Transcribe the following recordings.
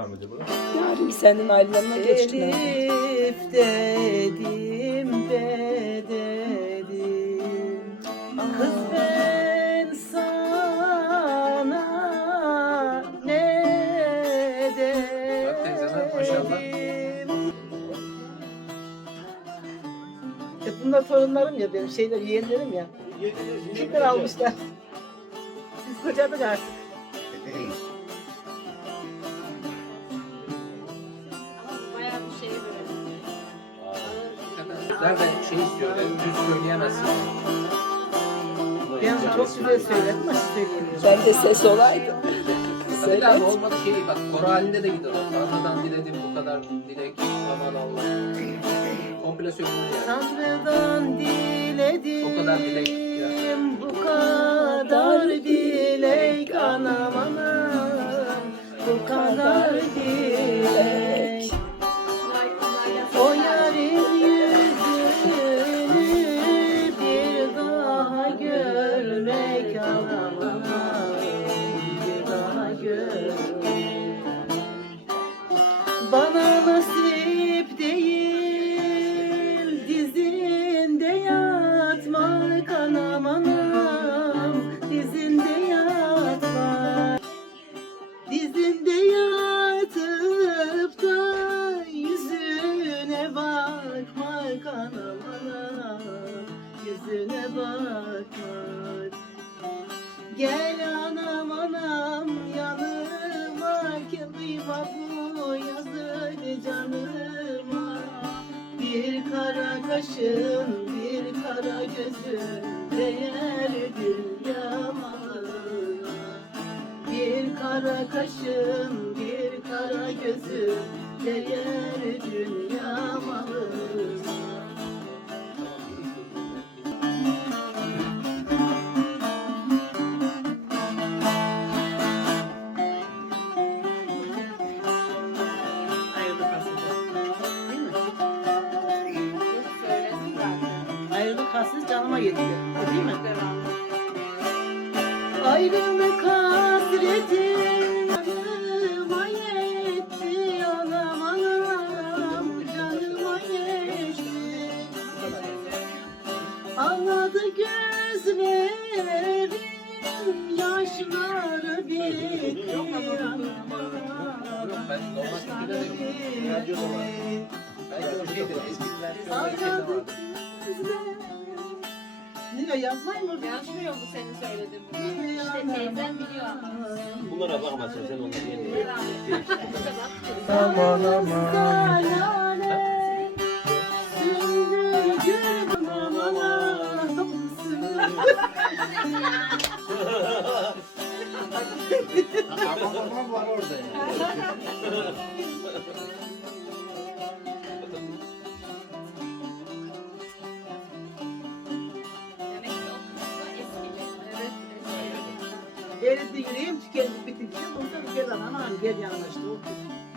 devam ediyor burada? Yarın senin ailenle geçtin. abi. Elif dedim de dedim Kız ben sana ne Bak teyzeler, maşallah. dedim e bunlar torunlarım ya benim şeyler yeğenlerim ya. Kimler almışlar? Biz kocadık artık. Nerede şey istiyor, yani düz söyleyemezsin. Ben çok güzel söyledim ama söyleyemiyorsunuz. Ben de ses olaydım. Tabii abi olmadı şey bak koro halinde de gidiyor. Tanrı'dan diledim bu kadar dilek zaman Allah. Komple söylüyor yani. Tanrı'dan diledim O kadar dilek ya. Bu kadar dilek anam Bana nasip değil dizinde yatmak anam. Dizinde yatmak dizinde yatıp kıyma bu yazık canıma. Bir kara kaşın bir kara gözün değer dünyama. Bir kara kaşın bir kara gözün değer dünyama. Hayırlı hasret canıma yetiyor. Değil mi? Ayrılık hasreti canıma yetti anam anam canıma yetti Ağladı gözlerim yaşları bitti anam şey Ağladı gözlerim Nilo yazmayın mı? Yazmıyor bu senin söylediğin bunu. İşte teyzem biliyor. Bunlara bakma sen, sen onları et. Aman aman. Eridi yüreğim tükendi bitince bundan gel anam gel yanıma işte o.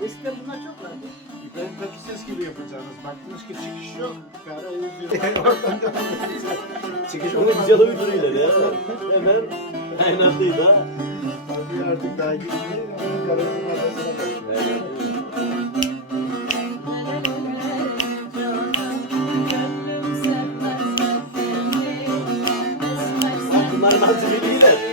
Eskiden bunlar çok vardı. İbrahim Tatlıses gibi yapacaksınız. Baktınız ki çıkış yok. Kara yüzüyor. Oradan da Çıkış onu güzel uyduruyorlar ya. Hemen aynı anda da. Tabii artık daha gitmiyor. Karasının arasına bak. Bunlar nasıl biliyorlar?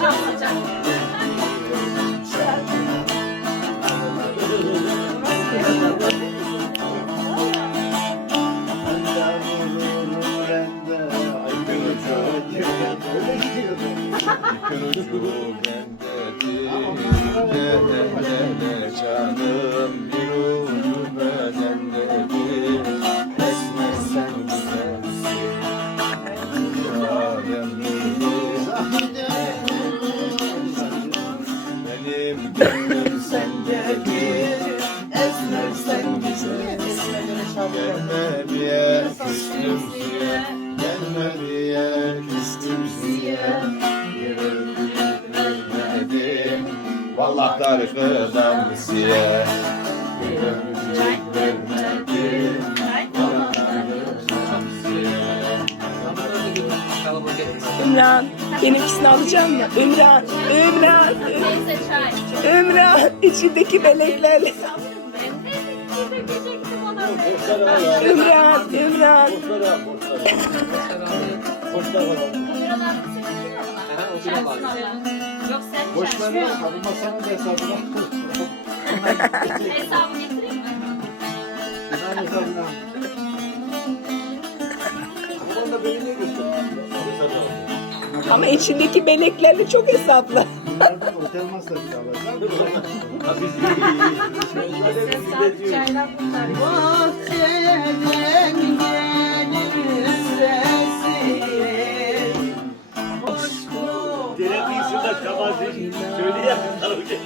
Çok sıcak. Aykın ucu. Öyle gidiyordu. canım gibi kalabalık etmesin. Ümran, benimkisini alacağım mı? Ümran, Ümran. Ümran, içindeki meleklerle. Ümran, Ümran. Abi, var. Var. Yok sen Boş ver ya. Bu masanın da hesabına. Hesabı getireyim mi? Ben hesabına. Ama da beni niye gösteriyor? Ama içindeki meleklerle çok hesaplı. Otel masrafı iyi. Hesap çaylar bunlar. Bahçeden gelir sesi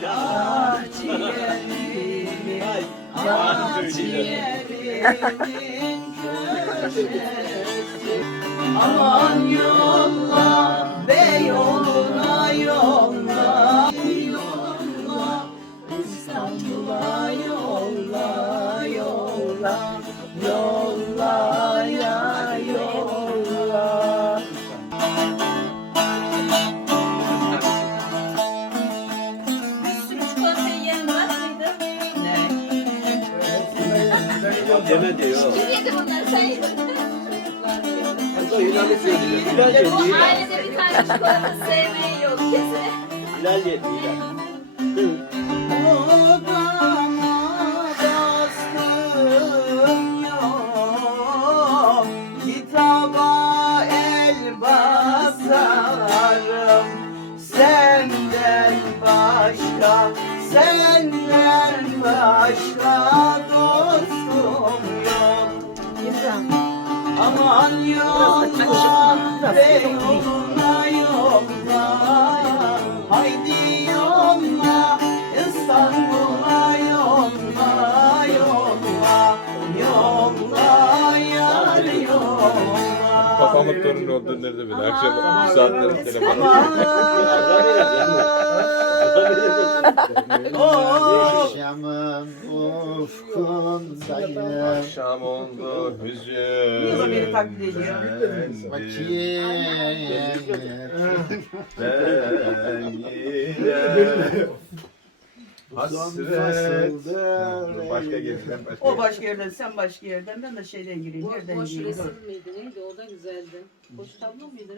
ah ciğerimi Ah ciğerimin köşesi Aman yolla be yoluna yolla Yolla İstanbul'a yolla yolla Yolla yedin. Hatta Hilal yedi. Hilal yedi. Bu Hilal. ailede bir tane çikolata sevmeyi yok kesin. Hilal yedi. Hilal. Aman yolla yolla Haydi yolla İstanbul'a yolla yolla Yolla yar yolla Kafamın torunu olduğunu nerede bile Akşam bu saatlerde telefon Yaşamın ufkundayım. Akşam oldu hüzün Niye taklit ediyor? Vakit. Hasret Başka geriden başka O başka yerden sen başka yerden ben de şeyden gireyim nereden Boş gireyim resim miydi neydi o da güzeldi. Boş tablo muydu?